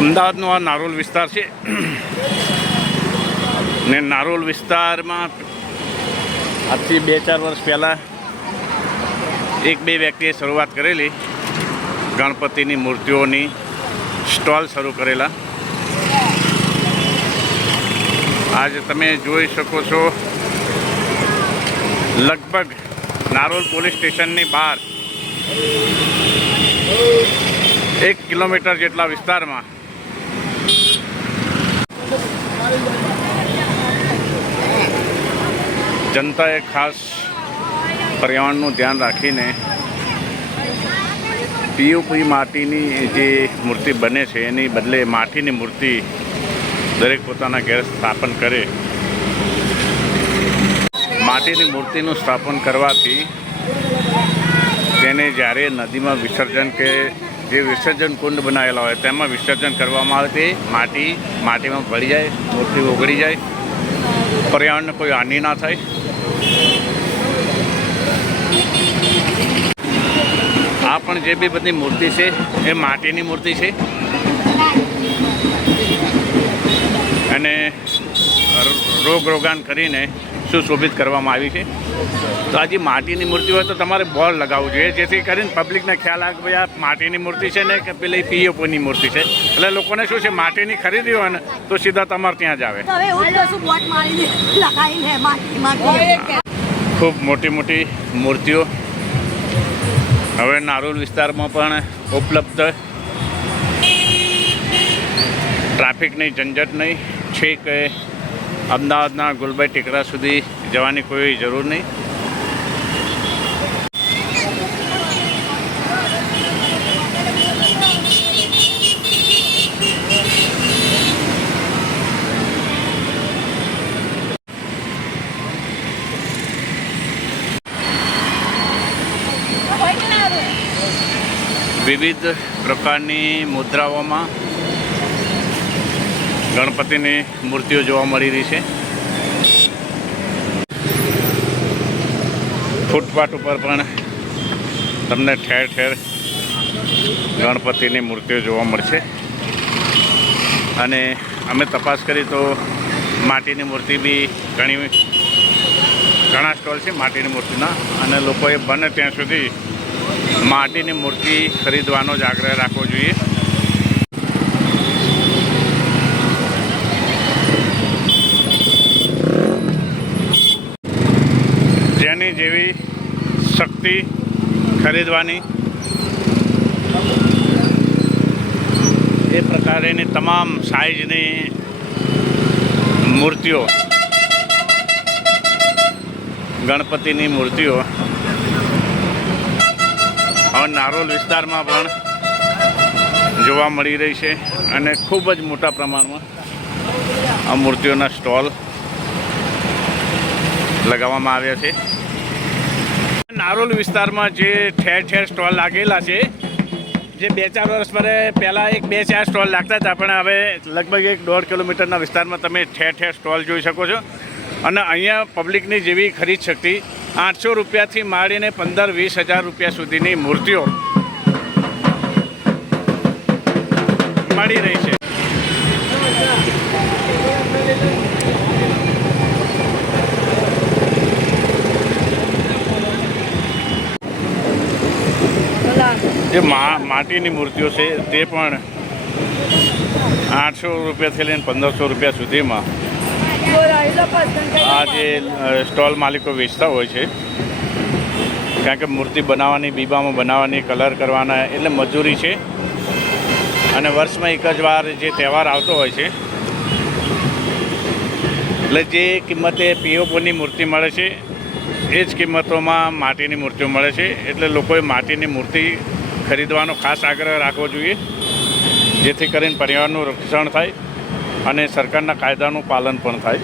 અમદાવાદનો આ નારોલ વિસ્તાર છે. ને નારોલ વિસ્તારમાં આજથી બે ચાર વર્ષ પહેલાં એક બે વ્યક્તિએ શરૂઆત કરેલી. ગણપતિની મૂર્તિઓની સ્ટોલ શરૂ કરેલા. આજે તમે જોઈ શકો છો, લગભગ નારોલ પોલીસ સ્ટેશનની બહાર એક કિલોમીટર જેટલા વિસ્તારમાં જનતાએ ખાસ પર્યાવરણનું ધ્યાન રાખીને પીયુપી માટીની જે મૂર્તિ બને છે, એની બદલે માટીની મૂર્તિ દરેક પોતાના ઘેર સ્થાપન કરે. માટીની મૂર્તિનું સ્થાપન કરવાથી તેને જ્યારે નદીમાં વિસર્જન કે જે વિસર્જન કુંડ બનાવેલા હોય તેમાં વિસર્જન કરવામાં આવે તે માટી, માટીમાં ભળી જાય, મૂર્તિ ઓગળી જાય. પર્યાવરણને કોઈ હાનિ ના થાય. આ પણ જે બી બધી મૂર્તિ છે, એ માટીની મૂર્તિ છે. અને રોગ રોગાન કરીને સુશોભિત કરવામાં આવી છે. તો આજે માટીની મૂર્તિ હોય તો તમારે બોર્ડ લગાવવું જોઈએ. જેથી કરીને પબ્લિકને ખ્યાલ આવે કે ભાઈ આ માટીની મૂર્તિ છે ને કે પેલી પીઓપીની મૂર્તિ છે. એટલે લોકોને શું છે માટીની ખરીદી હોય ને તો સીધા તમારે ત્યાં જ આવે. જ ખૂબ મોટી મોટી મૂર્તિઓ હવે નારોલ વિસ્તારમાં પણ ઉપલબ્ધ. ટ્રાફિક નહીં ઝંઝટ નહીં છે કે અમદાવાદના ગુલબાઈ ટેકરા સુધી જવાની કોઈ જરૂર નહીં. વિવિધ પ્રકારની મુદ્રાઓમાં ગણપતિની મૂર્તિઓ જોવા મળી રહી છે. ફૂટપાથ ઉપર પણ તમને ઠેર ઠેર ગણપતિની મૂર્તિઓ જોવા મળશે. અને અમે તપાસ કરી તો માટીની મૂર્તિ બી ઘણી ઘણા સ્ટોલ છે માટીની મૂર્તિના. અને લોકોએ બને ત્યાં સુધી માટીની મૂર્તિ ખરીદવાનો જ આગ્રહ રાખવો જોઈએ જેની જેવી શક્તિ ખરીદવાની. એ પ્રકારેની તમામ સાઈઝની મૂર્તિઓ, ગણપતિની મૂર્તિઓ, હવે નારોલ વિસ્તારમાં પણ જોવા મળી રહી છે અને ખૂબ જ મોટા પ્રમાણમાં આ મૂર્તિઓના સ્ટોલ લગાવવામાં આવ્યા છે. નારોલ વિસ્તારમાં જે ઠેર ઠેર સ્ટોલ લાગેલા છે, જે બે ચાર વર્ષ પહેલાં એક બે ચાર સ્ટોલ લાગતા હતા, પણ હવે લગભગ એક દોઢ કિલોમીટરના વિસ્તારમાં તમે ઠેર ઠેર સ્ટોલ જોઈ શકો છો. અને અહીંયા પબ્લિકની જેવી ખરીદ શક્તિ, આઠસો રૂપિયાથી માંડીને પંદર વીસ હજાર રૂપિયા સુધીની મૂર્તિઓ મળી રહી છે. જે માટીની મૂર્તિઓ છે, તે પણ આઠસો રૂપિયાથી લઈને પંદરસો રૂપિયા સુધીમાં આ જે સ્ટોલ માલિકો વેચતા હોય છે. કારણ કે મૂર્તિ બનાવવાની, બીબામાં બનાવવાની, કલર કરવાના, એટલે મજૂરી છે. અને વર્ષમાં એક જ વાર જે તહેવાર આવતો હોય છે. એટલે જે કિંમતે પીઓપોની મૂર્તિ મળે છે, એ જ કિંમતોમાં માટીની મૂર્તિઓ મળે છે. એટલે લોકોએ માટીની મૂર્તિ ખરીદવાનો ખાસ આગ્રહ રાખવો જોઈએ, જેથી કરીને પર્યાવરણનું રક્ષણ થાય અને સરકારના કાયદાનું પાલન પણ થાય.